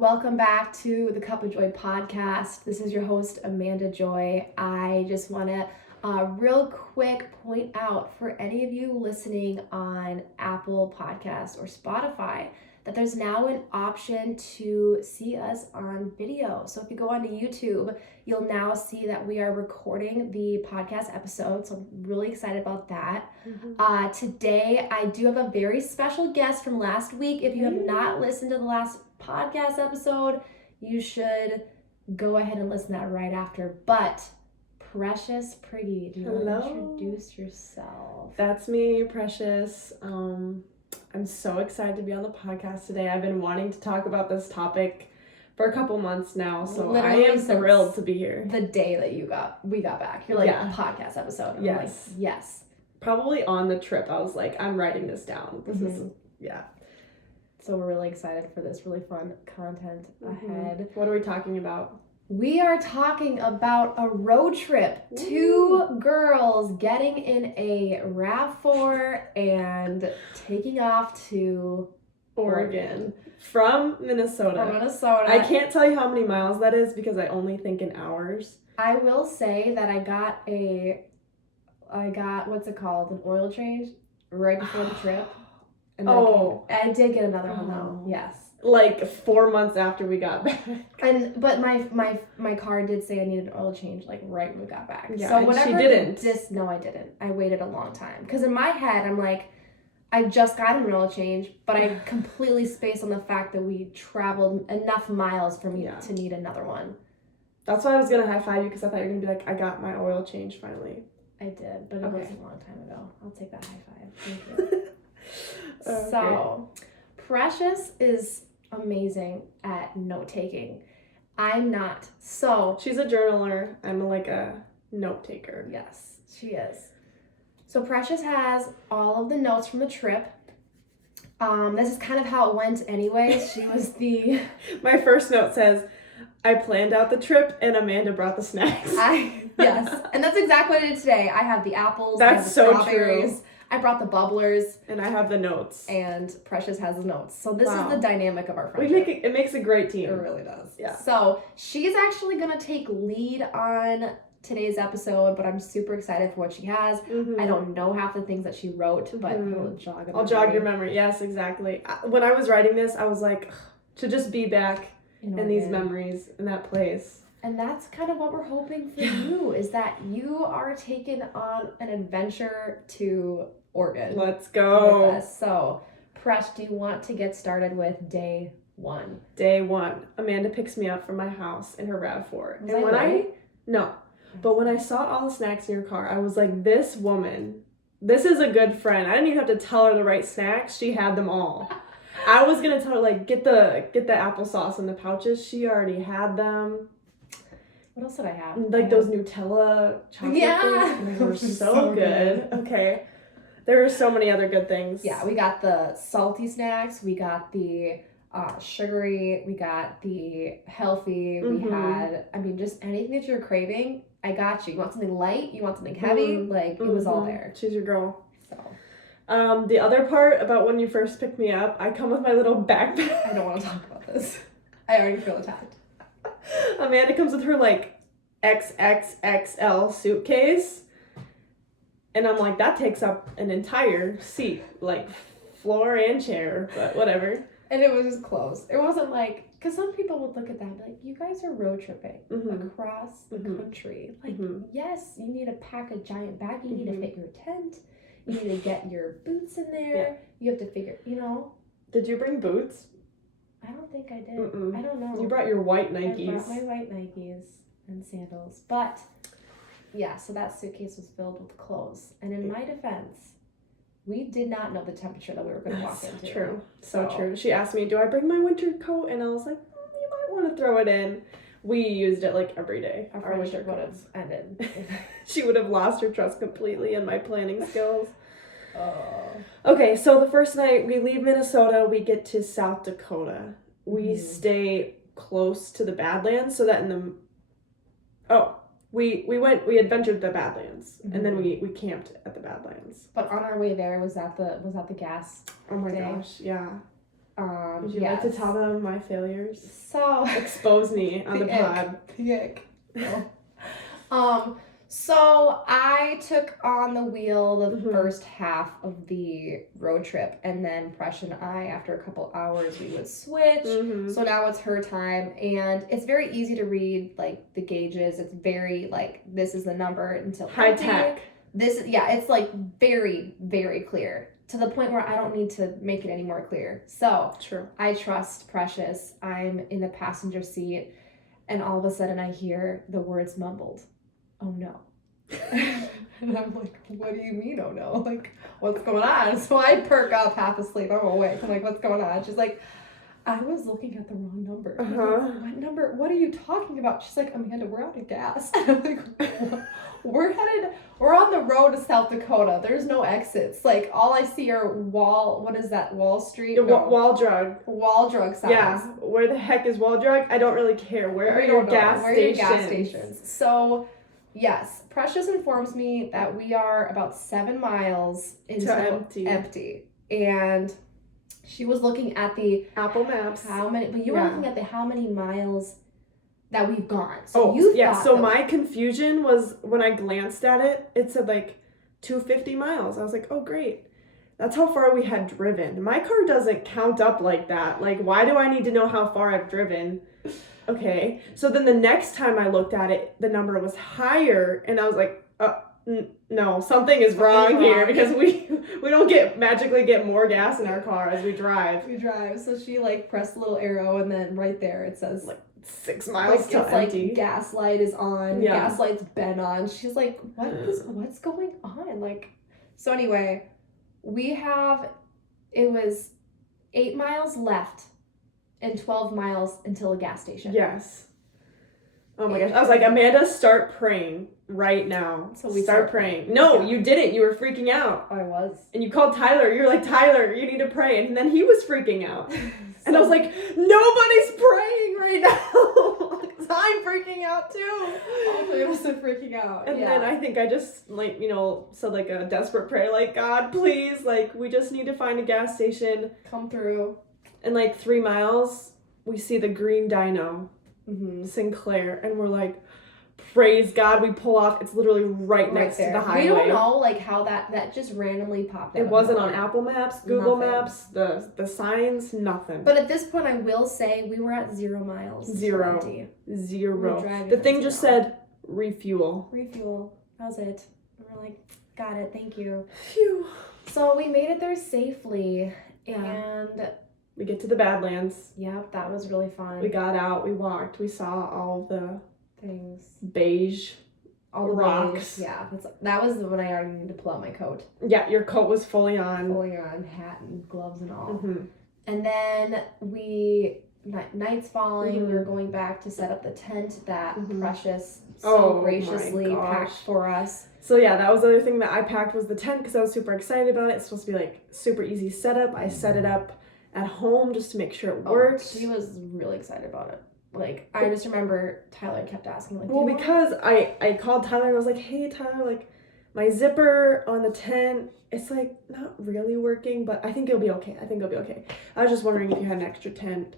Welcome back to the Cup of Joy podcast. This is your host, Amanda Joy. I just want to real quick point out for any of you listening on Apple Podcasts or Spotify that there's now an option to see us on video. So if you go onto YouTube, you'll now see that we are recording the podcast episode. So I'm really excited about that. Mm-hmm. Today, I do have a very special guest from last week. If you have not listened to the last podcast episode, you should go ahead and listen to that right after. But Precious Pretty, do you want to introduce yourself? That's me, Precious. I'm so excited to be on the podcast today. I've been wanting to talk about this topic for a couple months now, so literally I am thrilled to be here. The day that we got back, you're like, podcast episode. And yes. I'm like, yes. Probably on the trip, I was like, I'm writing this down. This is, So we're really excited for this really fun content ahead. What are we talking about? We are talking about a road trip. Ooh. 2 girls getting in a RAV4 and taking off to Oregon. From Minnesota. I can't tell you how many miles that is because I only think in hours. I will say that I got, what's it called? An oil change right before the trip. And I did get another one though. Yes. Like 4 months after we got back. But my car did say I needed an oil change like right when we got back. Yeah, so whatever. She didn't. No, I didn't. I waited a long time because in my head I'm like, I just got an oil change, but I completely spaced on the fact that we traveled enough miles for me to need another one. That's why I was gonna high five you because I thought you were gonna be like, I got my oil change finally. I did, but it was a long time ago. I'll take that high five. Thank you. So, Precious is amazing at note taking. I'm not. So she's a journaler. I'm like a note taker. Yes, she is. So Precious has all of the notes from the trip. This is kind of how it went anyways. She was My first note says, I planned out the trip and Amanda brought the snacks. Yes. And that's exactly what I did today. I have the apples. That's I have the so strawberries. true. I brought the bubblers. And I have the notes. And Precious has the notes. So this is the dynamic of our friendship. It makes a great team. It really does. Yeah. So she's actually going to take lead on today's episode, but I'm super excited for what she has. Mm-hmm. I don't know half the things that she wrote, but I'll jog your memory. Yes, exactly. When I was writing this, I was like, to just be back in these memories, in that place. And that's kind of what we're hoping for you, is that you are taken on an adventure to Oregon. Let's go. With us. So, Presh, do you want to get started with day 1? Day 1. Amanda picks me up from my house in her RAV4. No. But when I saw all the snacks in your car, I was like, this woman, this is a good friend. I didn't even have to tell her the right snacks. She had them all. I was going to tell her, like, get the applesauce in the pouches. She already had them. What else did I have? Like those Nutella chocolate things. They were so good. Okay. There were so many other good things. Yeah, we got the salty snacks. We got the sugary. We got the healthy. We had, just anything that you're craving, I got you. You want something light? You want something heavy? It was all there. She's your girl. So. The other part about when you first picked me up, I come with my little backpack. I don't want to talk about this. I already feel attacked. Amanda comes with her like XXXL suitcase. And I'm like, that takes up an entire seat, like floor and chair, but whatever. And it was just closed. It wasn't like, because some people would look at that and be like, you guys are road tripping across the country. Like, yes, you need to pack a giant bag. You need to fit your tent. You need to get your boots in there. Yeah. You have to figure, Did you bring boots? I don't think I did. I don't know. You brought your white Nikes. I brought my white Nikes and sandals. But, yeah, so that suitcase was filled with clothes. And in my defense, we did not know the temperature that we were going to walk into. True. So true. She asked me, do I bring my winter coat? And I was like, you might want to throw it in. We used it like every day. Our winter coat has ended. She would have lost her trust completely in my planning skills. Okay, so the first night we leave Minnesota, we get to South Dakota. We stay close to the Badlands so that we adventured the Badlands and then we camped at the Badlands. But on our way there, was that the gas? Oh my gosh, yeah. Would you like to tell them my failures? So expose me on the pod. No. So I took on the wheel the first half of the road trip, and then Presh and I, after a couple hours, we would switch. So now it's her time, and it's very easy to read, like, the gauges. It's very, like, this is the number until high tech. This is, yeah, it's, like, very, very clear, to the point where I don't need to make it any more clear. So true. I trust Precious. I'm in the passenger seat, and all of a sudden I hear the words mumbled. Oh no. And I'm like, what do you mean, oh no? Like, what's going on? So I perk up half asleep. I'm awake. I'm like, what's going on? She's like, I was looking at the wrong number. Like, what number? What are you talking about? She's like, Amanda, we're out of gas. I'm like, what? We're on the road to South Dakota. There's no exits. Like, all I see are what is that, Wall Street? No. Wall drug. Wall drug signs. Yeah. Where the heck is Wall drug? I don't really care. Where are your gas stations? So, yes, Precious informs me that we are about 7 miles into empty. And she was looking at the Apple Maps. But you were looking at the how many miles that we've gone. So my confusion was when I glanced at it, it said like 250 miles. I was like, oh great. That's how far we had driven. My car doesn't count up like that. Like, why do I need to know how far I've driven? Okay. So then the next time I looked at it, the number was higher, and I was like, no, something is wrong here, because we don't magically get more gas in our car as we drive. So she, like, pressed a little arrow, and then right there it says, like, 6 miles till empty. Like, gas light is on, gas light's been on. She's like, what's going on? Like, so anyway, it was 8 miles left and 12 miles until a gas station. Yes. Oh my gosh. I was like, Amanda, start praying right now. So we start praying. No, you didn't. You were freaking out. I was. And you called Tyler. You're like, Tyler, you need to pray. And then he was freaking out. And I was like, nobody's praying right now. Because I'm freaking out too. All three of us are freaking out. And then I think I just, like, said like a desperate prayer, like, God, please, like, we just need to find a gas station. Come through. And like 3 miles, we see the green dyno, Sinclair, and we're like, praise God, we pull off. It's literally right next to the highway. We don't know, like, how that just randomly popped up. It wasn't on Apple Maps, Google Maps, the signs, nothing. But at this point, I will say we were at 0 miles. Zero. The thing just said refuel. That was it. And we're like, got it, thank you. Phew. So we made it there safely, and we get to the Badlands. Yep, that was really fun. We got out, we walked, we saw all the things. Beige. All the rocks. Beige. Yeah, that was when I already needed to pull out my coat. Yeah, your coat was fully on. Hat and gloves and all. And then night's falling, we were going back to set up the tent that Precious so graciously packed for us. So yeah, that was the other thing that I packed was the tent, because I was super excited about it. It's supposed to be like super easy setup. I set it up at home just to make sure it worked. She was really excited about it. Like, I just remember Tyler kept asking, like, well, because I called Tyler and I was like, hey Tyler, like, my zipper on the tent, it's like not really working, but I think it'll be okay. I was just wondering if you had an extra tent.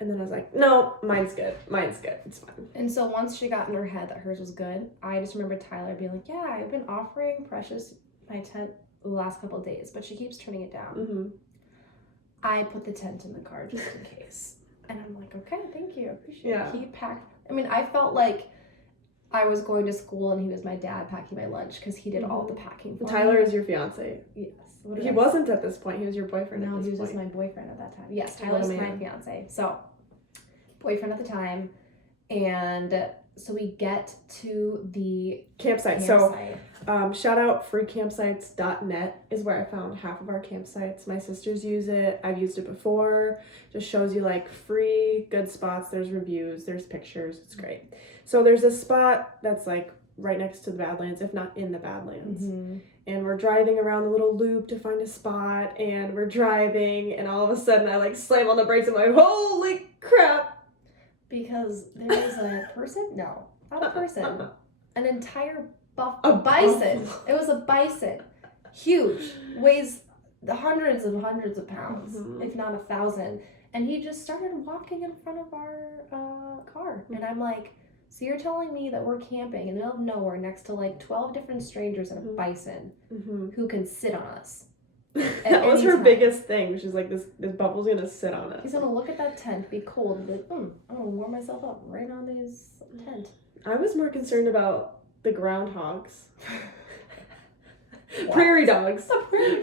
And then I was like, no, mine's good. It's fine. And so once she got in her head that hers was good, I just remember Tyler being like, yeah, I've been offering Precious my tent the last couple of days, but she keeps turning it down. I put the tent in the car just in case. And I'm like, okay, thank you. Appreciate it. He packed. I mean, I felt like I was going to school and he was my dad packing my lunch, because he did all the packing for me. Tyler is your fiance. Yes. He wasn't at this point. He was your boyfriend at this point. No, he was point. just my boyfriend at that time. Yes, Tyler's my fiance. So, boyfriend at the time. And so we get to the campsite. So, shout out freecampsites.net is where I found half of our campsites. My sisters use it. I've used it before. Just shows you like free good spots. There's reviews. There's pictures. It's great. So there's a spot that's like right next to the Badlands, if not in the Badlands. And we're driving around the little loop to find a spot, and we're driving, and all of a sudden I like slam on the brakes. I'm like, holy crap. Because there was a person? No, not a person. An entire bison. It was a bison. Huge. Weighs the hundreds of pounds, Mhm. if not 1,000. And he just started walking in front of our car. And I'm like, so you're telling me that we're camping in the middle of nowhere next to like 12 different strangers and a bison who can sit on us? That was her biggest thing. She's like, this bubble's gonna sit on us. He's gonna look at that tent, be cold, and be like, I'm gonna warm myself up right on this tent. I was more concerned about the groundhogs. Prairie dogs.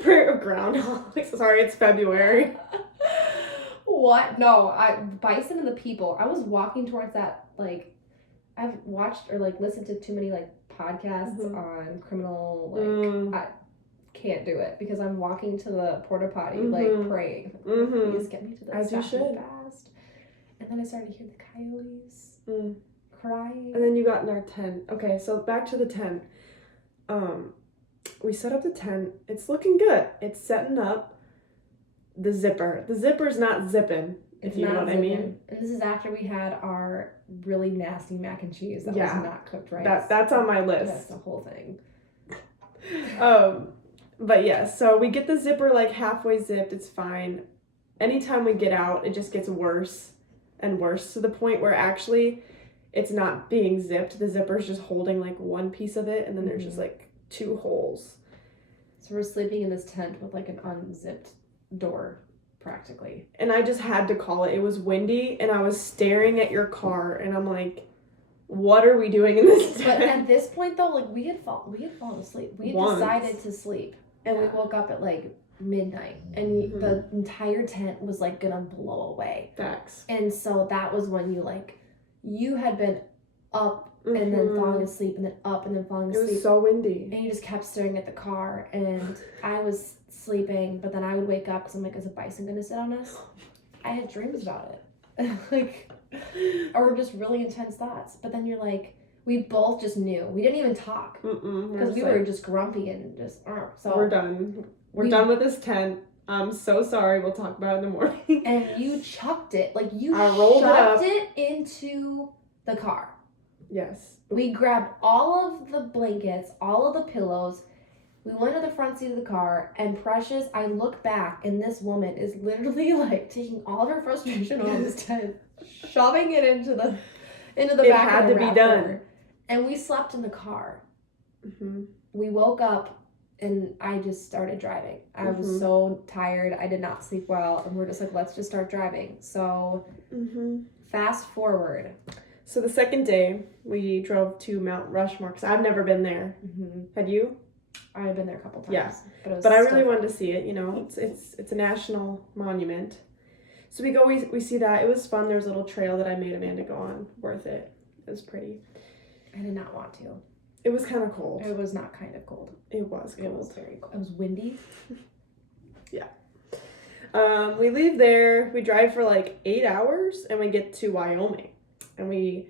Groundhogs. Sorry, it's February. What? No, bison and the people. I was walking towards that, like, I've watched or like listened to too many like podcasts on criminal, like, I can't do it because I'm walking to the porta potty, like praying. Please get me to the bathroom fast. And then I started to hear the coyotes crying. And then you got in our tent. Okay, so back to the tent. We set up the tent. It's looking good. It's setting up. The zipper's not zipping, if you know what I mean. And this is after we had our really nasty mac and cheese that was not cooked right. That's on my list. That's the whole thing. But yeah, so we get the zipper like halfway zipped. It's fine. Anytime we get out, it just gets worse and worse to the point where actually it's not being zipped. The zipper's just holding like one piece of it, and then there's just like 2 holes. So we're sleeping in this tent with like an unzipped door practically. And I just had to call it. It was windy, and I was staring at your car, and I'm like, what are we doing in this tent? But at this point though, like we had fallen asleep. We had decided to sleep, and we woke up at like midnight, and the entire tent was like gonna blow away. Facts. And so that was when you had been up and then falling asleep, and then up and then falling asleep. It was so windy. And you just kept staring at the car, and I was sleeping, but then I would wake up because I'm like, is a bison gonna sit on us? I had dreams about it. Like, or just really intense thoughts. But then you're like, we both just knew. We didn't even talk. Because we were just grumpy and just, so. We're done. We're done with this tent. I'm so sorry. We'll talk about it in the morning. And you chucked it. Like, you shoved it into the car. Yes. We grabbed all of the blankets, all of the pillows. We went to the front seat of the car, and Precious, I look back, and this woman is literally like taking all of her frustration on this tent, shoving it into the back of the It had to be done. And we slept in the car. We woke up, and I just started driving. I was so tired. I did not sleep well, and we're just like, let's just start driving. So fast forward. So the second day, we drove to Mount Rushmore, because I've never been there. Had you? I've been there a couple times. Yeah, but I really wanted to see it. You know, it's a national monument. So we go, we see that. It was fun. There was a little trail that I made Amanda go on. Worth it. It was pretty. I did not want to. It was kind of cold. It was not kind of cold. It was cold. It was very cold. It was windy. Yeah. We leave there. We drive for like 8 hours, and we get to Wyoming. And we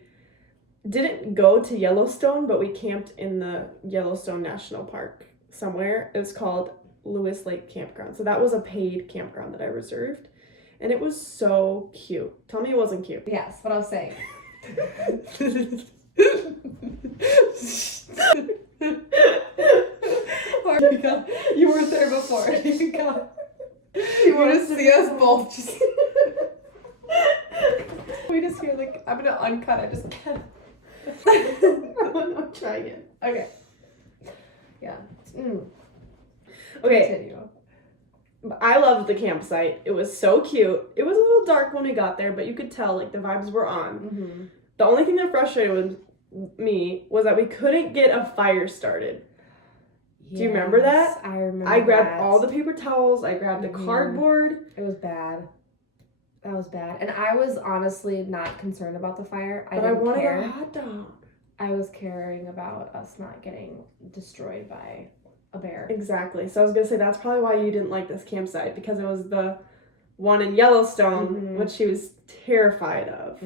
didn't go to Yellowstone, but we camped in the Yellowstone National Park somewhere. It was called Lewis Lake Campground. So that was a paid campground that I reserved. And it was so cute. Tell me it wasn't cute. Yes, what I was saying. You weren't there before. You want to see us both just... We just hear like, I'm gonna uncut, I just can't. I'm trying it. Okay. Yeah. Okay. Continue. I loved the campsite. It was so cute. It was a little dark when we got there, but you could tell like the vibes were on. The only thing that frustrated me was that we couldn't get a fire started. Yes, do you remember that? I remember. I grabbed all the paper towels. I grabbed the cardboard. It was bad. That was bad. And I was honestly not concerned about the fire. But I wanted a hot dog. I was caring about us not getting destroyed by a bear. Exactly. So I was going to say that's probably why you didn't like this campsite, because it was the one in Yellowstone, which she was terrified of.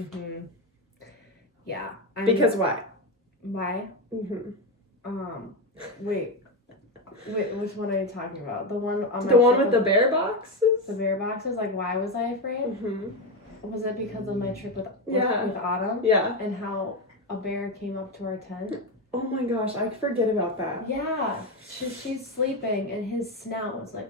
Yeah. Because why? Why? Wait, which one are you talking about? The one on the one with the bear boxes? The bear boxes? Like, why was I afraid? Was it because of my trip with Autumn? Yeah. And how a bear came up to our tent? Oh my gosh, I forget about that. Yeah. She's sleeping, and his snout was like...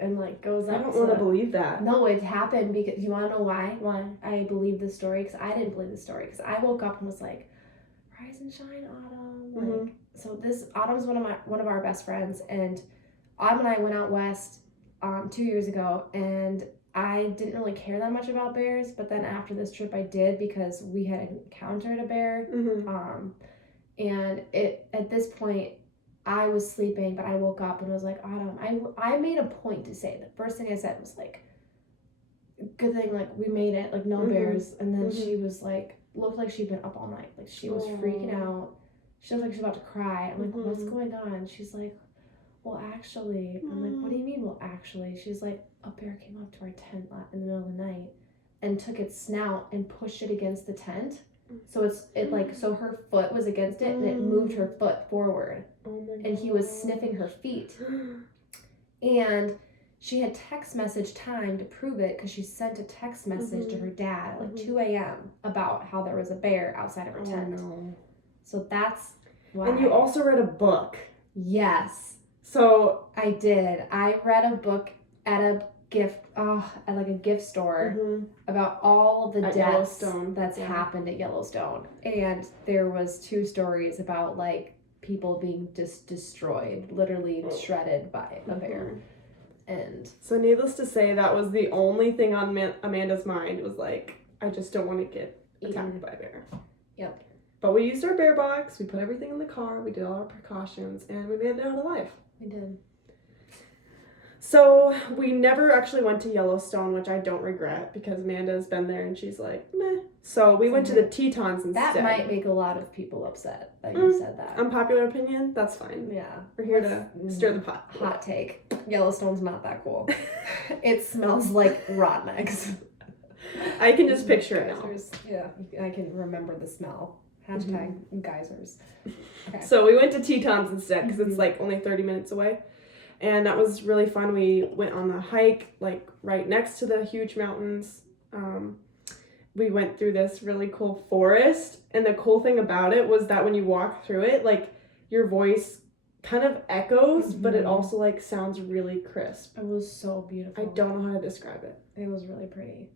and like goes up. I don't want to believe that. No, it happened because you want to know why? Why? I believe the story because I didn't believe the story because I woke up and was like, "Rise and shine, Autumn." Like, so this Autumn's one of our best friends, and Autumn and I went out west 2 years ago, and I didn't really care that much about bears, but then after this trip I did because we had encountered a bear. And at this point I was sleeping, but I woke up and was like, Autumn, I made a point to say, the first thing I said was like, good thing like we made it, like no bears. And then she was like, looked like she'd been up all night, like she was freaking out. She looked like she was about to cry. I'm like, what's going on? She's like, well, actually. I'm like, what do you mean, well, actually? She's like, a bear came up to our tent in the middle of the night and took its snout and pushed it against the tent. So so her foot was against it and it moved her foot forward. Oh my God. And he was sniffing her feet. And she had text message time to prove it because she sent a text message to her dad at like 2 a.m. about how there was a bear outside of her tent. No. So that's why. And you also read a book. Yes. So I did. I read a book at a gift store about all the deaths that's happened at Yellowstone. And there was 2 stories about like people being just destroyed, literally shredded by a bear. And so needless to say, that was the only thing on Amanda's mind was like, I just don't want to get attacked by a bear. Yep. But we used our bear box, we put everything in the car, we did all our precautions, and we made it out alive. We did. So we never actually went to Yellowstone, which I don't regret because Amanda's been there and she's like, meh. So we went to the Tetons instead. That might make a lot of people upset that you said that. Unpopular opinion? That's fine. Yeah. We're here to stir the pot. Hot take. Yellowstone's not that cool. It smells like rotten eggs. I can just picture it now. Yeah, I can remember the smell. Hashtag geysers. Okay. So we went to Tetons instead because it's like only 30 minutes away. And that was really fun. We went on the hike, like right next to the huge mountains. We went through this really cool forest. And the cool thing about it was that when you walk through it, like your voice kind of echoes, but it also like sounds really crisp. It was so beautiful. I don't know how to describe it. It was really pretty.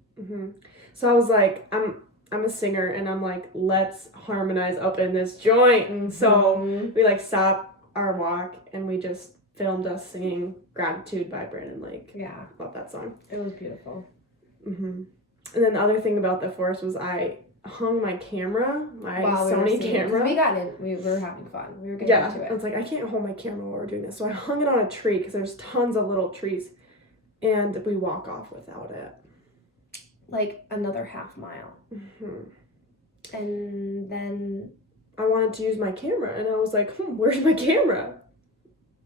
So I was like, I'm a singer and I'm like, let's harmonize up in this joint. So we like stopped our walk and we just filmed us singing Gratitude by Brandon Lake. Yeah. Love that song. It was beautiful. And then the other thing about the forest was I hung my camera, Sony camera. We were having fun. We were getting into it. I was like, I can't hold my camera while we're doing this. So I hung it on a tree because there's tons of little trees. And we walk off without it. Like another half mile. And then I wanted to use my camera and I was like, where's my camera?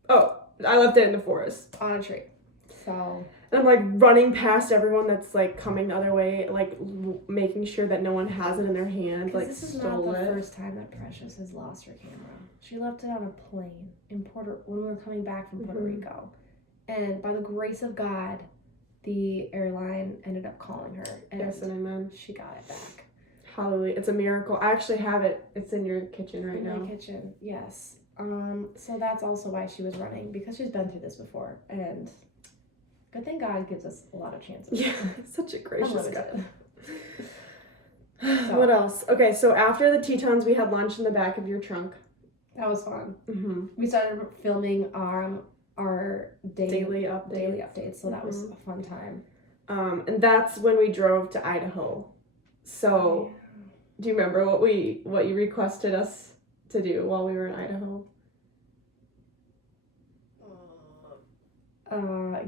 Oh, I left it in the forest. On a tree. So. And I'm like running past everyone that's like coming the other way, like making sure that no one has it in their hand. Like this is not the first time that Precious has lost her camera. She left it on a plane when we were coming back from Puerto Rico. And by the grace of God, the airline ended up calling her. And yes, and amen. She got it back. Hallelujah. It's a miracle. I actually have it. It's in your kitchen right now. In my kitchen, yes. So that's also why she was running, because she's been through this before, and good thing God gives us a lot of chances. Yeah, such a gracious God. So. What else? Okay, so after the Tetons, we had lunch in the back of your trunk. That was fun. We started filming our daily updates, so that was a fun time. And that's when we drove to Idaho. So, do you remember what you requested us to do while we were in Idaho?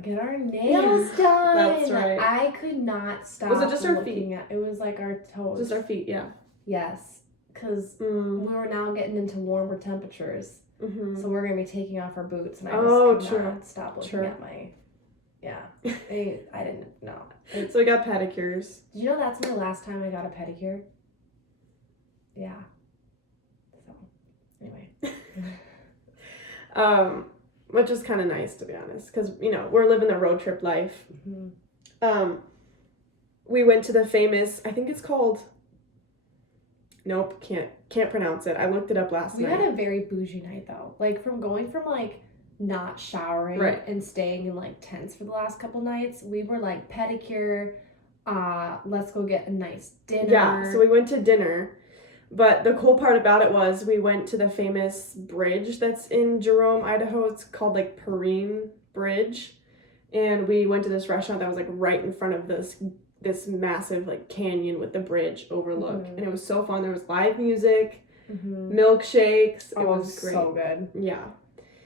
Get our nails done. That's right. I could not stop. Was it just our feet? It was like our toes. Just our feet, yeah. Yes, because we were now getting into warmer temperatures, so we're gonna be taking off our boots, and I just could not stop looking at my. Yeah, I didn't know. So we got pedicures. Did you know that's my last time I got a pedicure? Yeah. So, anyway. Which is kind of nice, to be honest, because, we're living the road trip life. We went to the famous, I think it's called, can't pronounce it. I looked it up last night. We had a very bougie night, though. Like, going from, not showering Right. and staying in like tents for the last couple nights. We were like pedicure, let's go get a nice dinner. Yeah, so we went to dinner. But the cool part about it was we went to the famous bridge that's in Jerome, Idaho. It's called like Perrine Bridge. And we went to this restaurant that was like right in front of this massive like canyon with the bridge overlook. Mhm. And it was so fun. There was live music, Mhm. milkshakes. Oh, It was great. so good. Yeah.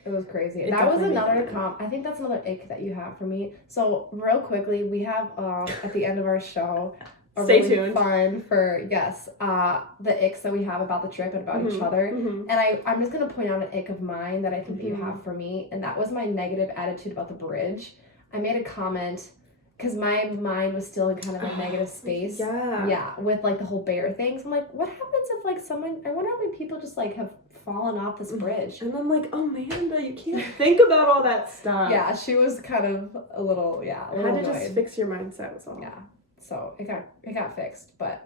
It was crazy. It That was definitely made another that. I think that's another ick that you have for me. So real quickly, we have at the end of our show a Stay really tuned. fun for the icks that we have about the trip and about each other. Mhm. And I'm just gonna point out an ick of mine that I think that you Mhm. have for me, and that was my negative attitude about the bridge. I made a comment because my mind was still in kind of a negative space. Yeah. With like the whole bear thing. So I'm like, what happens if like I wonder how many people just like have fallen off this bridge. And I'm like, oh, Amanda, you can't think about all that stuff. Yeah, she was kind of a little I had to annoyed. just fix your mindset was all. Yeah, so it got fixed, but.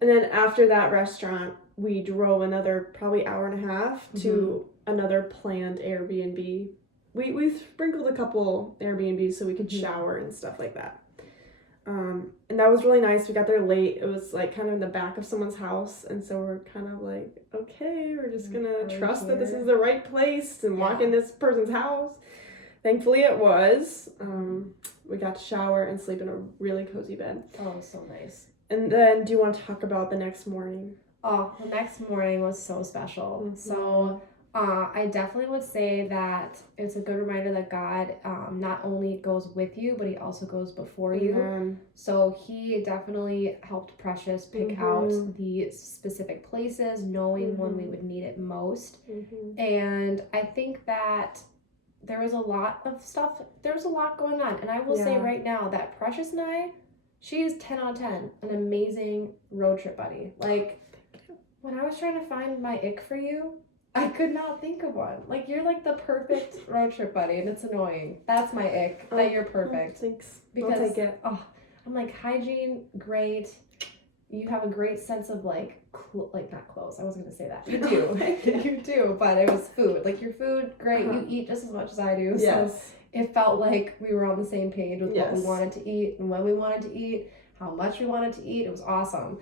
And then after that restaurant, we drove another probably hour and a half to another planned Airbnb. We sprinkled a couple Airbnbs so we could shower and stuff like that. And that was really nice. We got there late. It was like kind of in the back of someone's house, and so we're kind of like, okay, we're just gonna trust that this is the right place and walk in this person's house. Thankfully it was. We got to shower and sleep in a really cozy bed. Oh, so nice. And then do you want to talk about the next morning? Oh, the next morning was so special. So I definitely would say that it's a good reminder that God not only goes with you, but he also goes before you. So he definitely helped Precious pick out the specific places, knowing when we would need it most. And I think that there was a lot going on. And I will say right now that Precious and I, she is 10 out of 10, an amazing road trip buddy. Like, when I was trying to find my ick for you, I could not think of one. Like, you're like the perfect road trip buddy, and it's annoying. That's my ick, that you're perfect. Thanks. Because, I'll take it. I'm like, hygiene, great. You have a great sense of, like, not clothes. I wasn't going to say that. You do. You do, but it was food. Like, your food, great. You eat just as much as I do. Yes. So it felt like we were on the same page with what we wanted to eat and when we wanted to eat, how much we wanted to eat. It was awesome.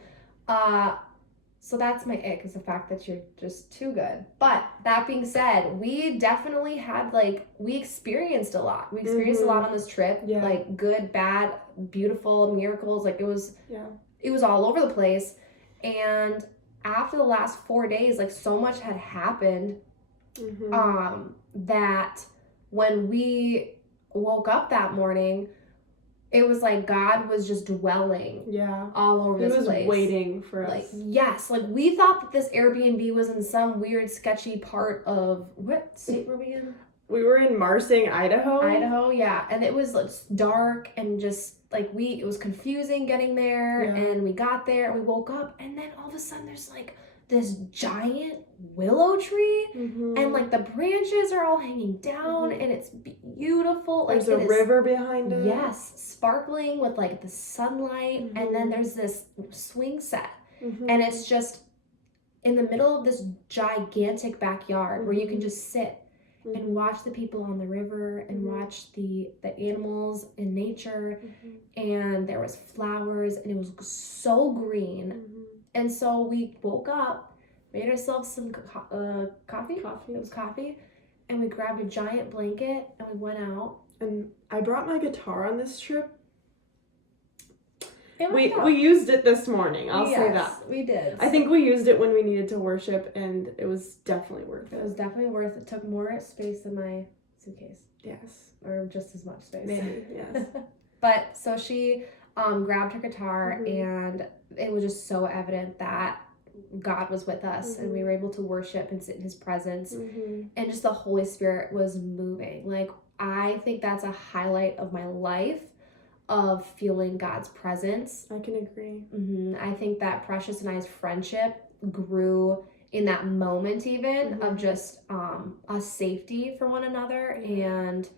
So that's my ick, is the fact that you're just too good. But that being said, we definitely had we experienced a lot. We experienced a lot on this trip. Yeah. Like good, bad, beautiful, miracles. Like it was all over the place. And after the last 4 days, like so much had happened that when we woke up that morning, it was like God was just dwelling all over this place. He was waiting for us. Yes. Like, we thought that this Airbnb was in some weird, sketchy part of... What state were we in? We were in Marsing, Idaho. Idaho, yeah. And it was dark and just, it was confusing getting there. Yeah. And we got there and we woke up. And then all of a sudden, there's, this giant willow tree. And, the branches are all hanging down. And it's beautiful. There's a river behind it. Yes, sparkling with the sunlight, and then there's this swing set, and it's just in the middle of this gigantic backyard where you can just sit and watch the people on the river and watch the animals in nature, and there was flowers and it was so green, and so we woke up, made ourselves some coffee. It was coffee, and we grabbed a giant blanket and we went out. And I brought my guitar on this trip. We used it this morning. I'll say that. We did. I think we used it when we needed to worship, and it was definitely worth it. It was definitely worth it. It took more space than my suitcase. Yes. Or just as much space. Maybe, yes. But so she grabbed her guitar, and it was just so evident that God was with us, and we were able to worship and sit in his presence, and just the Holy Spirit was moving. I think that's a highlight of my life, of feeling God's presence. I can agree. I think that Precious and I's friendship grew in that moment even of just a safety for one another and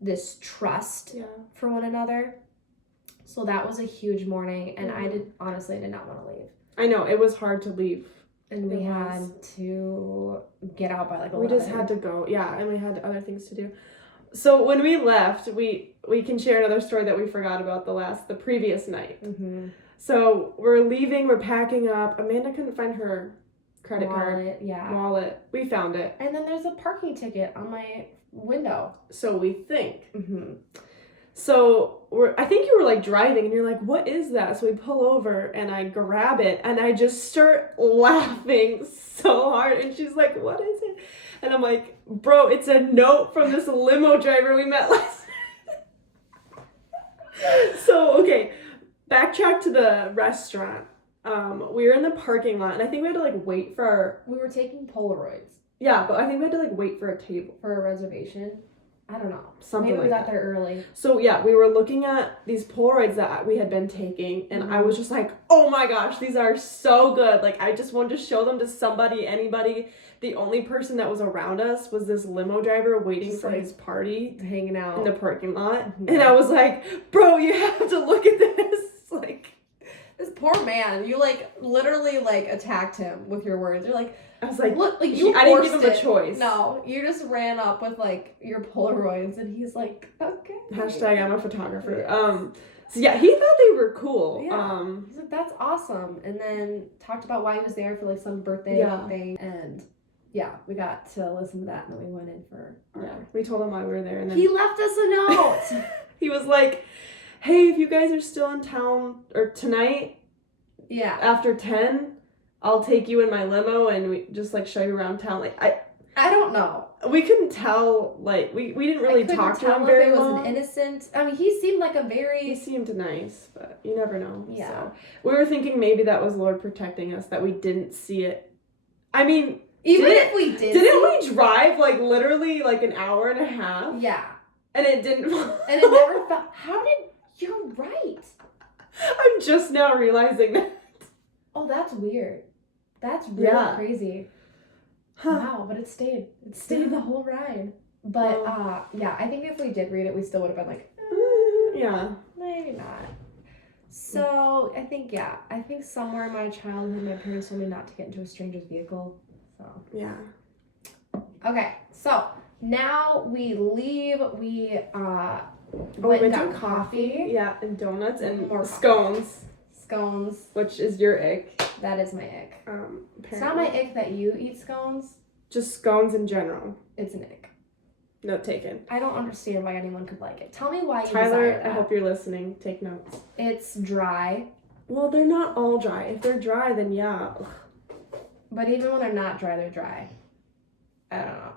this trust for one another. So that was a huge morning, and I did not want to leave. I know, it was hard to leave And we had to get out by like 11. We just had to go, yeah, and we had other things to do. So when we left, we can share another story that we forgot about the previous night. Mm-hmm. So we're leaving, we're packing up. Amanda couldn't find her credit card. Yeah. Wallet. We found it. And then there's a parking ticket on my window. So we think. Mm-hmm. So I think you were like driving and you're like, what is that? So we pull over and I grab it and I just start laughing so hard. And she's like, what is it? And I'm like, bro, it's a note from this limo driver we met last night. So, okay, backtrack to the restaurant. We were in the parking lot and I think we had to like wait for our... We were taking Polaroids. Yeah, but I think we had to like wait for a table. For a reservation. I don't know. Something Maybe we like got that. there early. So yeah, we were looking at these Polaroids that we had been taking, and I was just like, oh my gosh, these are so good. Like, I just wanted to show them to somebody, anybody. The only person that was around us was this limo driver waiting for his party. Hanging out. In the parking lot. Mm-hmm. And I was like, bro, you have to look at this. Like, this poor man, you like literally like attacked him with your words. You're like, I was like, look, like I didn't give him a choice. No, you just ran up with like your Polaroids, and he's like, okay. Hashtag I'm a photographer. Yes. So yeah, he thought they were cool. Yeah. He's like, that's awesome. And then talked about why he was there for like some birthday thing. And yeah, we got to listen to that, and then we went in for our... we told him why we were there, and then he left us a note. He was like, hey, if you guys are still in town or tonight, after 10, I'll take you in my limo and we just like show you around town. Like I don't know. We couldn't tell, like we didn't really talk to him very long. It was an innocent. I mean, he seemed like a very... He seemed nice, but you never know. Yeah. So we were thinking maybe that was Lord protecting us, that we didn't see it. I mean, even if we did, didn't we drive like literally like an hour and a half? Yeah. And it didn't. And it never felt. How did... You're right. I'm just now realizing that. Oh, that's weird. That's really crazy. Huh. Wow, but it stayed. It stayed the whole ride. But yeah, I think if we did read it, we still would have been like, yeah, maybe not. So I think somewhere in my childhood, my parents told me not to get into a stranger's vehicle. So yeah. Okay, so now we leave. We went and to got coffee. Yeah, and donuts and more scones. Scones. Which is your ick. That is my ick. Apparently. It's not my ick that you eat scones. Just scones in general. It's an ick. Note taken. I don't understand why anyone could like it. Tell me why you Tyler, desire that. I hope you're listening. Take notes. It's dry. Well, they're not all dry. If they're dry, then yeah. Ugh. But even when they're not dry, they're dry. I don't know.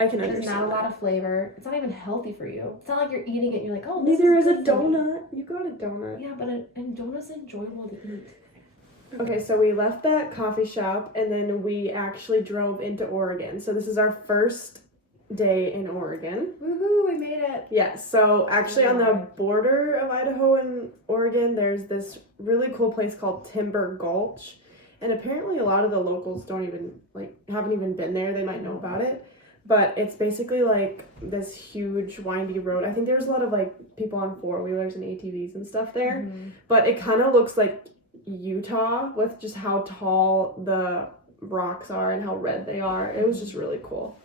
I can understand. There's not a lot of flavor. It's not even healthy for you. It's not like you're eating it and you're like, oh, this neither is a good for me. donut. You got a donut. Yeah, but and donut's enjoyable to eat. Okay, so we left that coffee shop and then we actually drove into Oregon. So this is our first day in Oregon. Woohoo, we made it. Yeah, so actually on the border of Idaho and Oregon, there's this really cool place called Timber Gulch. And apparently a lot of the locals haven't even been there. They might know about it. But it's basically like this huge windy road. I think there's a lot of like people on 4-wheelers and ATVs and stuff there. Mm-hmm. But it kind of looks like Utah with just how tall the rocks are and how red they are. It was just really cool.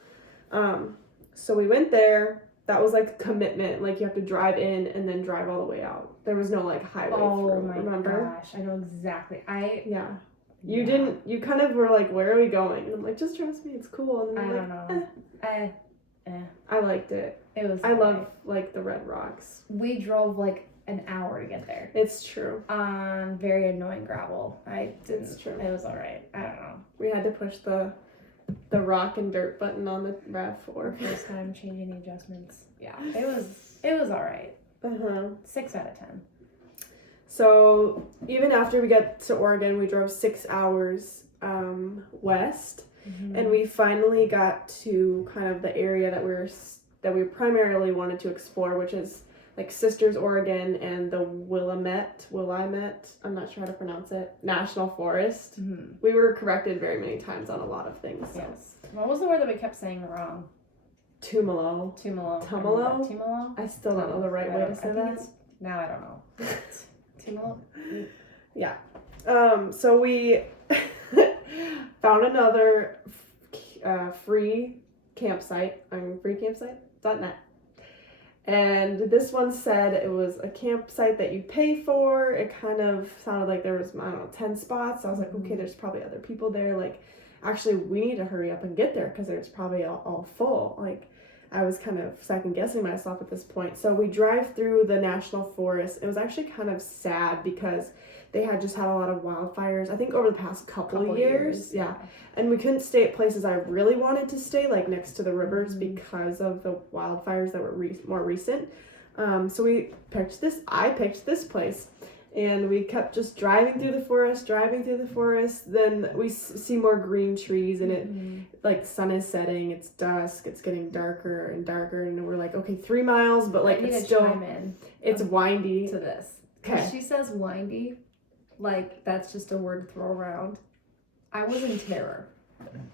So we went there. That was like a commitment. Like you have to drive in and then drive all the way out. There was no like highway through. Oh my remember? Gosh, I know exactly. You didn't. You kind of were like, "Where are we going?" And I'm like, "Just trust me, it's cool." And I don't know. I liked it. It was. I love like the red rocks. We drove like an hour to get there. It's true. On very annoying gravel. It's true. It was alright. I don't know. We had to push the rock and dirt button on the RAV4. First time changing the adjustments. Yeah, it was alright. 6 out of 10. So even after we got to Oregon, we drove 6 hours west, and we finally got to kind of the area that we primarily wanted to explore, which is like Sisters, Oregon, and the Willamette, I'm not sure how to pronounce it, National Forest. Mm-hmm. We were corrected very many times on a lot of things. So. Yes. What was the word that we kept saying wrong? Tumalo. I still don't know the right way to say that. Now I don't know. Tumalo? Yeah. So we Found another free campsite on freecampsite.net. And this one said it was a campsite that you pay for. It kind of sounded like there was, I don't know, 10 spots. I was like, okay, there's probably other people there. Like, actually, we need to hurry up and get there because there's probably all full. Like, I was kind of second guessing myself at this point. So we drive through the national forest. It was actually kind of sad because they had just had a lot of wildfires, I think over the past couple of years. Yeah. And we couldn't stay at places I really wanted to stay, like next to the rivers, because of the wildfires that were more recent. So I picked this place. And we kept just driving through the forest. Then we see more green trees, and it, like, sun is setting, it's dusk, it's getting darker and darker, and we're like, okay, 3 miles, but like it's still, chime in it's windy. to this. Okay. She says windy, like that's just a word to throw around. I was in terror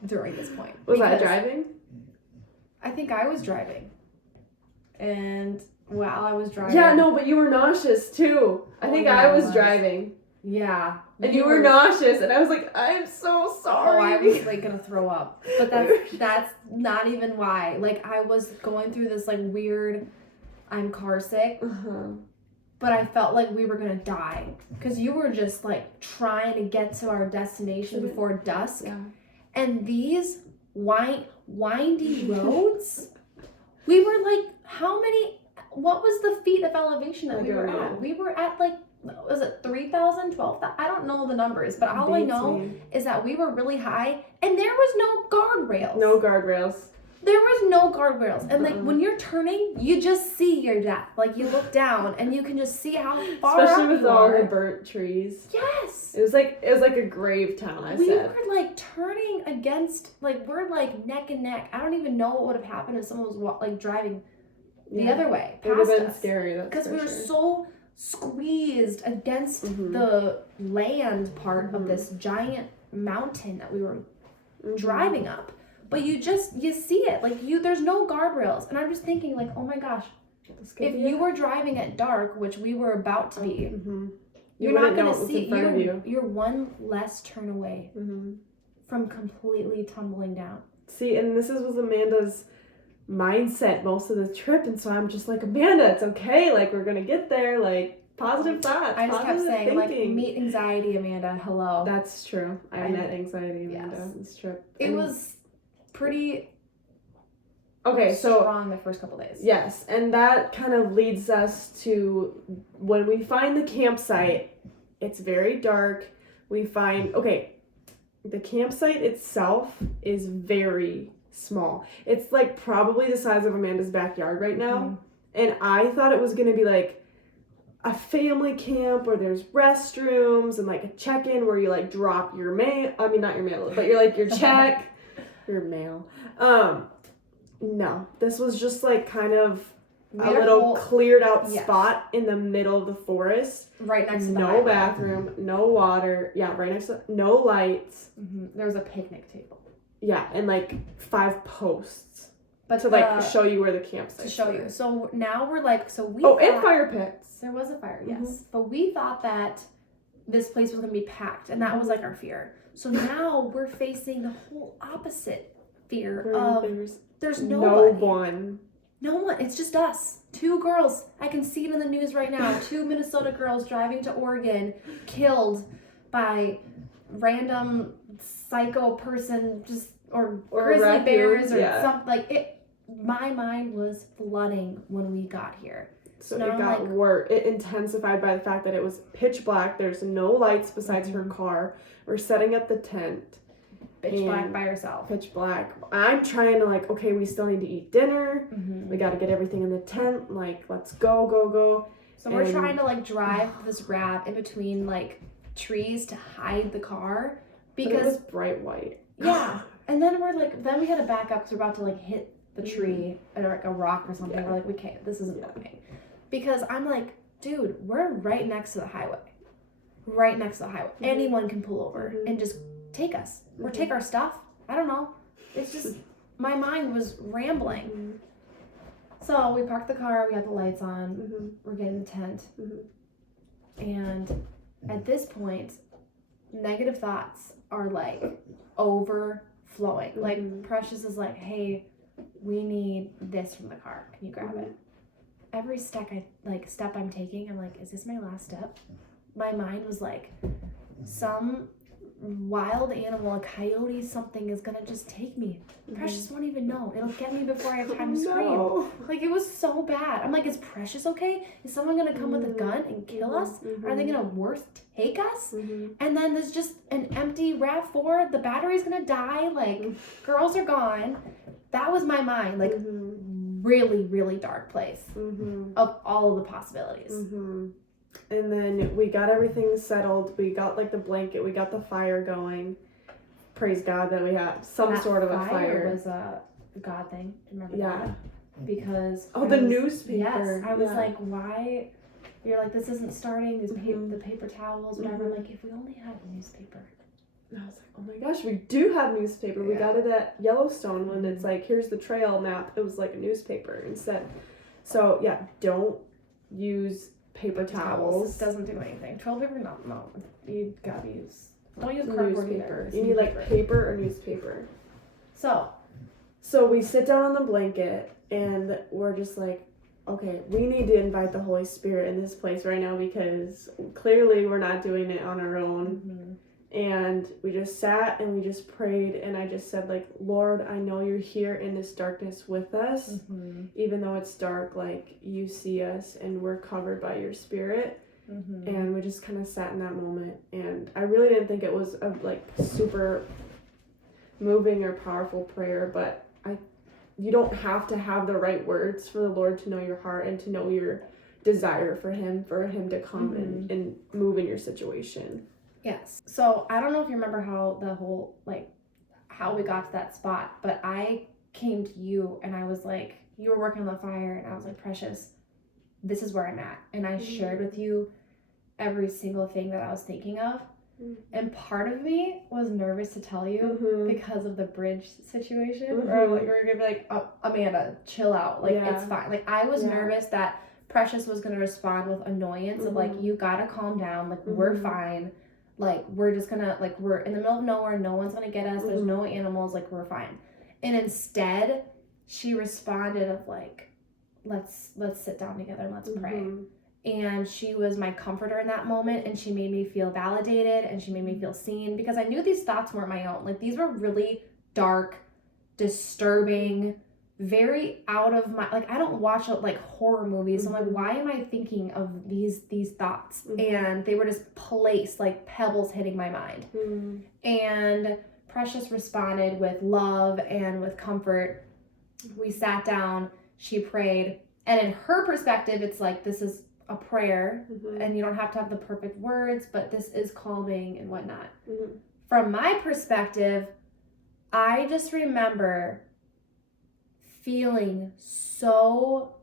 during this point. Was I driving? I think I was driving. And while I was driving. Yeah, no, but you were nauseous too. I think I was driving. Yeah. And you were nauseous, and I was like, I'm so sorry. Oh, I was like gonna throw up. But that's not even why. Like, I was going through this like weird, I'm car sick. But I felt like we were gonna die. Because you were just like trying to get to our destination before dusk. Yeah. And these windy roads, we were like, what was the feet of elevation that we were at? We were at like, was it 3,000, 12,000? I don't know the numbers, but all I know is that we were really high and there was no guardrails. No guardrails. There was no guardrails. And like when you're turning, you just see your death. Like you look down and you can just see how far Especially up with you all are. the burnt trees. Yes. It was like a grave town, We were like turning against, like we're like neck and neck. I don't even know what would have happened if someone was like driving the other way. It would have been us. scary. Because we were so squeezed against the land part of this giant mountain that we were driving up. But you see it. Like there's no guardrails. And I'm just thinking like, oh my gosh, if you were driving at dark, which we were about to be, you're not going to see, you're one less turn away from completely tumbling down. See, and this was Amanda's mindset most of the trip, and so I'm just like, Amanda, it's okay, like we're gonna get there, like positive thoughts. I just kept saying, thinking. like, meet anxiety, Amanda. Hello. That's true. I met anxiety, Amanda, this trip. It was pretty strong the first couple days. Yes, and that kind of leads us to when we find the campsite. It's very dark. We find the campsite itself is very small. It's like probably the size of Amanda's backyard right now. And I thought it was going to be like a family camp where there's restrooms and like a check-in where you like drop your mail. I mean, not your mail, but you're like your check, your mail. No, this was just like kind of a little cleared out spot in the middle of the forest. Right next to the No bathroom, no water. Yeah, right next to no lights. There was a picnic table. Yeah, and like 5 posts. But to like show you where the campsite is. To show you. So now we're like, and fire pits. There was a fire, yes. But we thought that this place was going to be packed, and that was like our fear. So now we're facing the whole opposite fear of there's nobody. No one. It's just us. 2 girls. I can see it in the news right now. 2 Minnesota girls driving to Oregon, killed by random psycho person, or grizzly bears or something. Like it. My mind was flooding when we got here. So it got worse. It intensified by the fact that it was pitch black. There's no lights besides her car. We're setting up the tent. Pitch black by herself. Pitch black. I'm trying to like, okay, we still need to eat dinner. We got to get everything in the tent. Like, let's go. So we're trying to like drive this wrap in between like trees to hide the car because it was bright white. Yeah. And then we had to back up because we're about to like hit the tree or like a rock or something. We're like, we can't. This isn't working. Because I'm like, dude, we're right next to the highway. Anyone can pull over and just take us or take our stuff. I don't know. It's just my mind was rambling. So we parked the car. We got the lights on. We're getting the tent. And at this point, negative thoughts are like overflowing. Mm-hmm. Like Precious is like, hey, we need this from the car. Can you grab it? Every step I'm taking, I'm like, is this my last step? My mind was like, some wild animal, a coyote, something is gonna just take me. Precious won't even know. It'll get me before I have time to scream. Like, it was so bad. I'm like, is Precious okay? Is someone gonna come with a gun and kill us? Are they gonna take us? And then there's just an empty RAV4. The battery's gonna die. Like, girls are gone. That was my mind. Like, really, really dark place of all of the possibilities. And then we got everything settled. We got like the blanket. We got the fire going. Praise God that we had some sort of a fire. Was a God thing. Remember that? Because the newspaper. Yes, I was like, why? You're like, this isn't starting. These the paper towels, whatever. I'm like, if we only had a newspaper. And I was like, oh my gosh, we do have newspaper. We got it at Yellowstone when it's like, here's the trail map. It was like a newspaper instead. So yeah, don't use paper towels. It doesn't do anything. Toilet paper, no. You gotta use. Don't use cardboard either. You need like paper or newspaper. So we sit down on the blanket and we're just like, okay, we need to invite the Holy Spirit in this place right now because clearly we're not doing it on our own. And we just sat and we just prayed and I just said like, Lord, I know you're here in this darkness with us. Even though it's dark, like you see us and we're covered by your Spirit. And we just kind of sat in that moment. And I really didn't think it was a like super moving or powerful prayer, but you don't have to have the right words for the Lord to know your heart and to know your desire for him to come and move in your situation. Yes. So I don't know if you remember how the whole, how we got to that spot, but I came to you and I was like, you were working on the fire and I was like, Precious, this is where I'm at. And I shared with you every single thing that I was thinking of. And part of me was nervous to tell you because of the bridge situation. Or like, we were going to be like, oh, Amanda, chill out. Like, it's fine. Like, I was nervous that Precious was going to respond with annoyance of like, you got to calm down. Like, we're fine. Like, we're just gonna, like, we're in the middle of nowhere. No one's gonna get us. There's no animals. Like, we're fine. And instead, she responded of, like, let's sit down together and let's pray. And she was my comforter in that moment. And she made me feel validated. And she made me feel seen. Because I knew these thoughts weren't my own. Like, these were really dark, disturbing, very out of my, like, I don't watch like horror movies. So I'm like, why am I thinking of these thoughts? And they were just placed like pebbles hitting my mind. And Precious responded with love and with comfort. We sat down, she prayed, and in her perspective, it's like, this is a prayer and you don't have to have the perfect words, but this is calming and whatnot. From my perspective, I just remember feeling so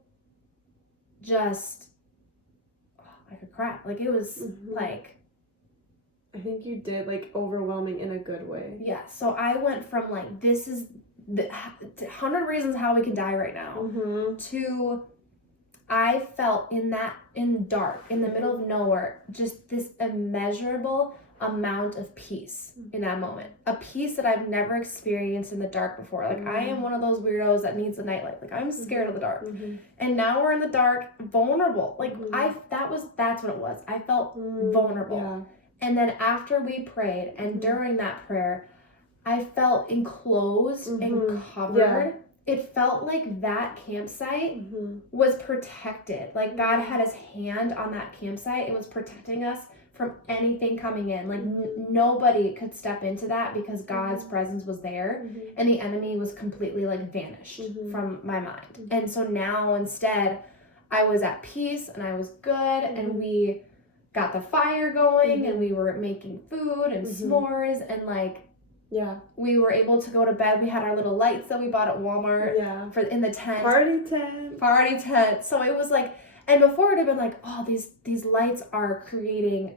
just, I could cry. Like, it was like, I think you did, like, overwhelming in a good way. Yeah. So I went from like, this is the 100 reasons how we can die right now to I felt in dark, in the middle of nowhere, just this immeasurable amount of peace in that moment. A peace that I've never experienced in the dark before. Like, I am one of those weirdos that needs the nightlight. Like, I'm scared of the dark. And now we're in the dark, vulnerable. Like, that's what it was. I felt vulnerable. Yeah. And then after we prayed and during that prayer, I felt enclosed and covered. Yeah. It felt like that campsite was protected. Like, God had his hand on that campsite. It was protecting us from anything coming in. Like, nobody could step into that because God's presence was there and the enemy was completely like vanished from my mind. And so now instead I was at peace and I was good and we got the fire going and we were making food and s'mores and like, we were able to go to bed. We had our little lights that we bought at Walmart for in the tent. Party tent. So it was like, and before it had been like, oh, these lights are creating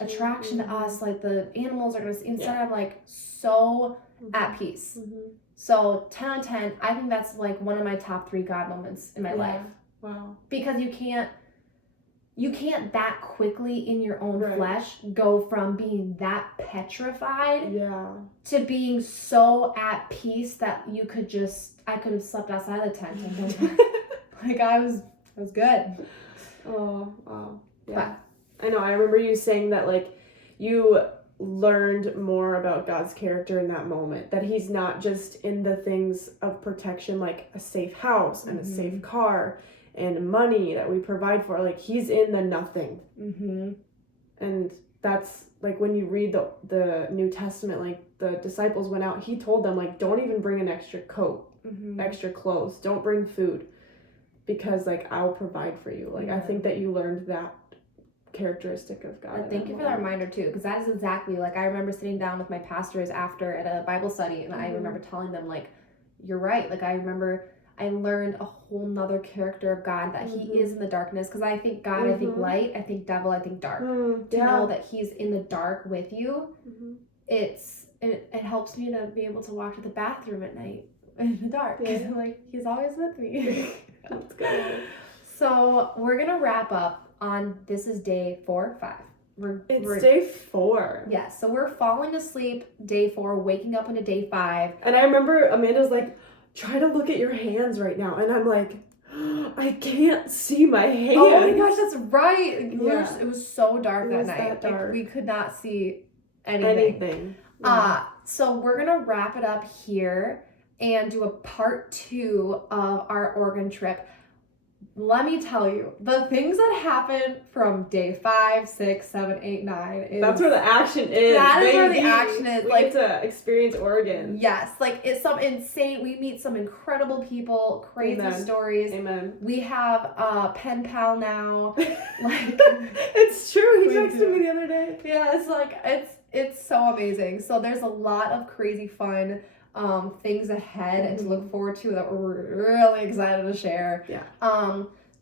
attraction to us. Like, the animals are gonna see. Instead, I'm like so at peace. So 10 on 10. I think that's like one of my top 3 God moments in my life. Wow. Because you can't you can't that quickly in your own Right. flesh go from being that petrified Yeah. to being so at peace that I could have slept outside the tent and been like I was good. Oh, wow. Yeah. I know. I remember you saying that, like, you learned more about God's character in that moment. That he's not just in the things of protection, like a safe house and a safe car and money that we provide for. Like, he's in the nothing. Mm-hmm. And that's, like, when you read the New Testament, like, the disciples went out. He told them, like, don't even bring an extra coat, extra clothes. Don't bring food. Because, like, I'll provide for you. Like, I think that you learned that characteristic of God. Thank you for that reminder, too, because that is exactly, like, I remember sitting down with my pastors after at a Bible study, and I remember telling them, like, you're right. Like, I remember I learned a whole nother character of God, that he is in the darkness, because I think God, I think light, I think devil, I think dark. To know that he's in the dark with you, it helps me to be able to walk to the bathroom at night in the dark. Yeah. Like, he's always with me. That's good. So we're gonna wrap up on, this is day 4 or 5. It's day 4. Yes, so we're falling asleep day 4, waking up into day 5. And I remember Amanda's like, try to look at your hands right now. And I'm like, I can't see my hands. Oh my gosh, that's right. Yeah. It was so dark that night. That dark. Like, we could not see anything. Yeah. So we're gonna wrap it up here and do a part 2 of our Oregon trip. Let me tell you, the things that happened from day 5, 6, 7, 8, 9 is... That's where the action is. That is where the action is. We like, get to experience Oregon. Yes, like, it's some insane... We meet some incredible people, crazy stories. Amen. We have a pen pal now. Like, it's true. He texted me the other day. Yeah, it's like, it's so amazing. So there's a lot of crazy fun things ahead and to look forward to that we're really excited to share. Yeah.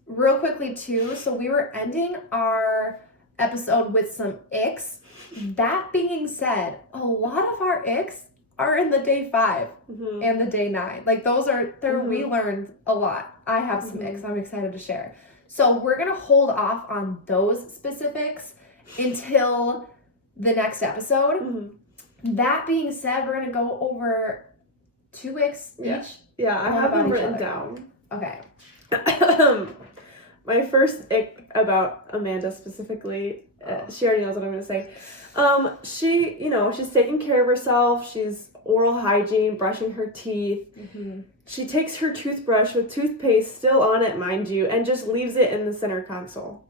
Real quickly too, so we were ending our episode with some icks. That being said, a lot of our icks are in the day 5 and the day 9. Like, those are we learned a lot. I have some icks I'm excited to share. So we're gonna hold off on those specifics until the next episode. That being said, we're gonna go over 2 icks each. Yeah, I have them written down. Okay. My first ick about Amanda specifically, she already knows what I'm gonna say. She's taking care of herself. She's oral hygiene, brushing her teeth. She takes her toothbrush with toothpaste still on it, mind you, and just leaves it in the center console.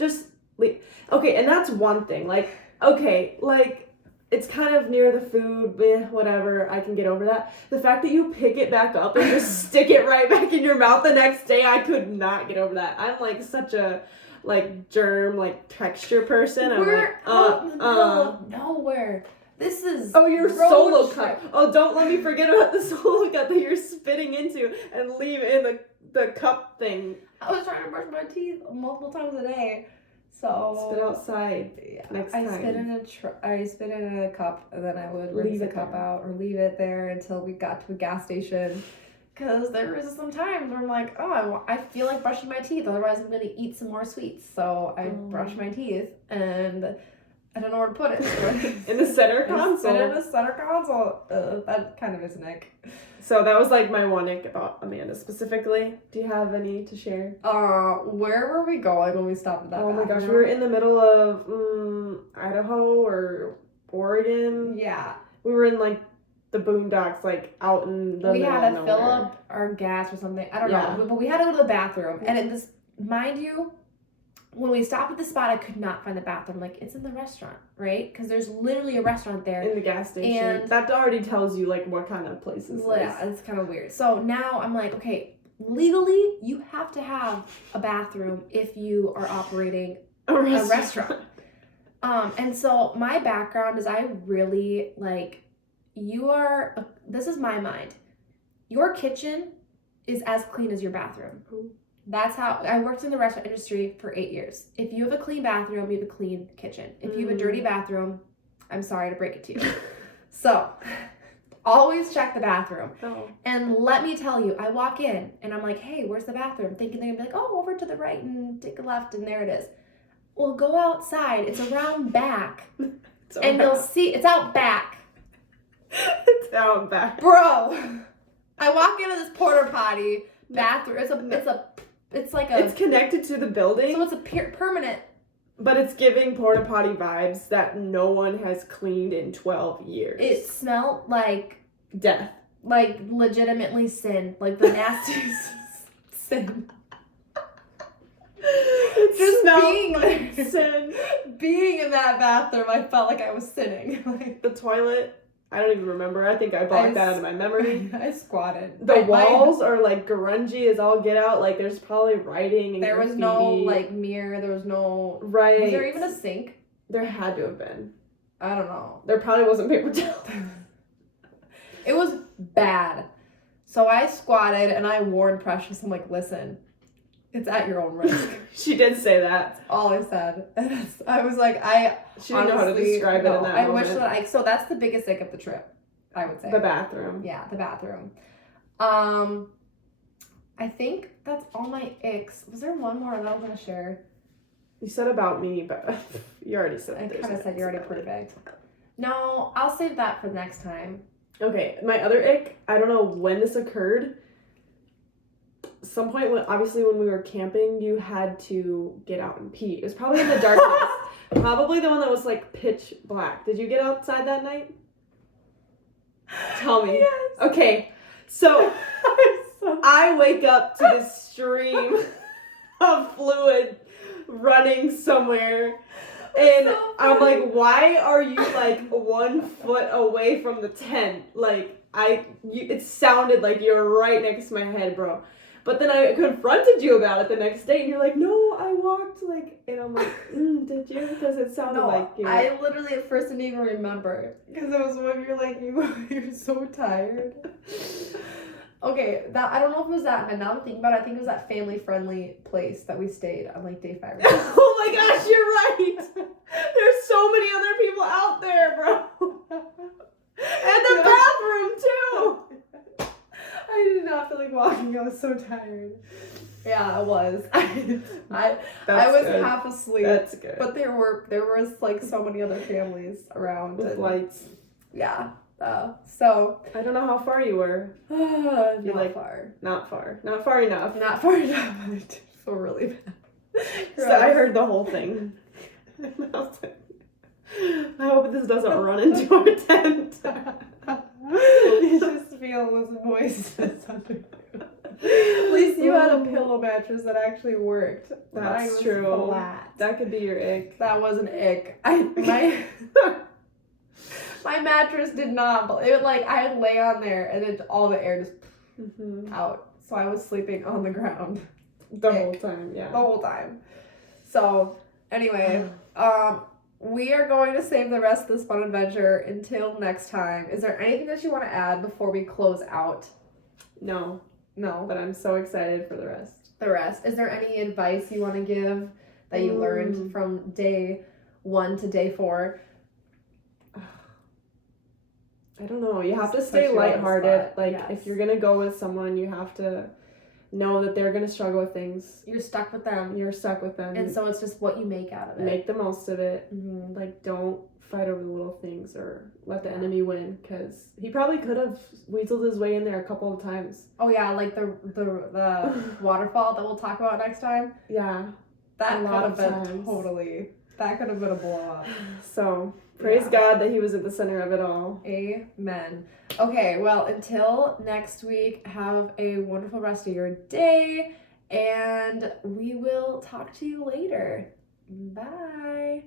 Okay, and that's one thing. It's kind of near the food, whatever, I can get over that. The fact that you pick it back up and just stick it right back in your mouth the next day, I could not get over that. I'm like such a germ texture person. We're out in the middle of nowhere. This is your solo cup. Oh, don't let me forget about the solo cup that you're spitting into and leave in the cup thing. I was trying to brush my teeth multiple times a day. So spit outside next time. I spit in a cup, and then I would rinse the cup out or leave it there until we got to a gas station. Because there was some times where I'm like, I feel like brushing my teeth, otherwise I'm going to eat some more sweets. So I brush my teeth, and I don't know where to put it. In the center console. Spit in the center console. That kind of is an ick. So that was my one ick about Amanda specifically. Do you have any to share? Where were we going when we stopped at that bathroom? My gosh, we were in the middle of Idaho or Oregon. Yeah. We were in the boondocks, out in the middle of nowhere. We had to fill up our gas or something. I don't know. But we had to go to the bathroom. And mind you, when we stopped at the spot, I could not find the bathroom. It's in the restaurant, right? Because there's literally a restaurant there. In the gas station. And that already tells you, what kind of place this is. Yeah, it's kind of weird. So now I'm like, okay, legally, you have to have a bathroom if you are operating a restaurant. And so my background is I really, this is my mind. Your kitchen is as clean as your bathroom. Ooh. That's how I worked in the restaurant industry for 8 years. If you have a clean bathroom, you have a clean kitchen. If you have a dirty bathroom, I'm sorry to break it to you. So, Always check the bathroom. Oh. And let me tell you, I walk in and I'm like, hey, where's the bathroom? Thinking they're gonna be like, oh, over to the right and take a left, and there it is. Well, go outside. It's around back. And you'll see it's out back. It's out back. Bro, I walk into this porta potty bathroom. It's like a. It's connected to the building. So it's a permanent. But it's giving porta potty vibes that no one has cleaned in 12 years. It smelled like death. Like legitimately sin. Like the nastiest sin. It Just smelled being like there. sin. Being in that bathroom, I felt like I was sinning. Like, The toilet, I don't even remember. I think I blocked that out of my memory. I squatted. The walls are like grungy as all get out. Like there's probably writing and there was graffiti. no like mirror. There was no. Right. Was there even a sink? There had to have been. I don't know. There probably wasn't paper towel. It was bad. So I squatted and I warned Precious. I'm like, listen, it's at your own risk. She did say that. That's all I said. I was like, She didn't know how to describe it in that I moment. wish that so that's the biggest ick of the trip, I would say. The bathroom. Yeah, the bathroom. I think that's all my icks. Was there one more that I was gonna share? You said about me, but you already said I there's kind of said icks you're already about it. perfect. No, I'll save that for next time. Okay, my other ick, I don't know when this occurred. Some point when we were camping, you had to get out and pee. It was probably in the darkness. Probably the one that was like pitch black. Did you get outside that night? Tell me. Yes. Okay, so I wake up to this stream of fluid running somewhere. And So I'm funny. like, why are you like 1 foot away from the tent? Like, it sounded like you were right next to my head, bro. But then I confronted you about it the next day, and you're like, no, I walked, like, and I'm like, did you? Because it sounded like you. I literally at first didn't even remember. Because it was when you're like, you're so tired. Okay, that I don't know if it was that, but now I'm thinking about it, I think it was that family-friendly place that we stayed on, like, day 5 or 6. Oh my gosh, you're right. There's so many other people out there, bro. And the bathroom, too. I did not feel like walking. I was so tired. Yeah, I was. I was good. half asleep. That's good. But there was like so many other families around. With lights. Yeah. So. I don't know how far you were. Not like- far. Not far. Not far enough. Not far enough. I did feel really bad. So I heard the whole thing. I was like, I hope this doesn't run into our tent. You just feel those voices under you. At least you had a pillow mattress that actually worked. Mine That's was true. Flat. That could be your ick. That was an ick. My mattress did not. It like I would lay on there and then all the air just out. So I was sleeping on the ground The whole time, yeah. the whole time. So anyway, we are going to save the rest of this fun adventure until next time. Is there anything that you want to add before we close out? No, No. but I'm so excited for the rest. The rest. Is there any advice you want to give that you learned from day 1 to day 4? I don't know. You have to Just stay put you on the lighthearted. spot. Like, Yes. if you're going to go with someone, you have to know that they're going to struggle with things. You're stuck with them. You're stuck with them. And so it's just what you make out of it. Make the most of it. Mm-hmm. Like, don't fight over the little things or let the Yeah. enemy win, because he probably could have weaseled his way in there a couple of times. Oh yeah, like the waterfall that we'll talk about next time. Yeah. That A could lot have of been times. totally. That could have been a blow up. So, praise Yeah. God that he was at the center of it all. Amen. Okay, well, until next week, have a wonderful rest of your day, and we will talk to you later. Bye.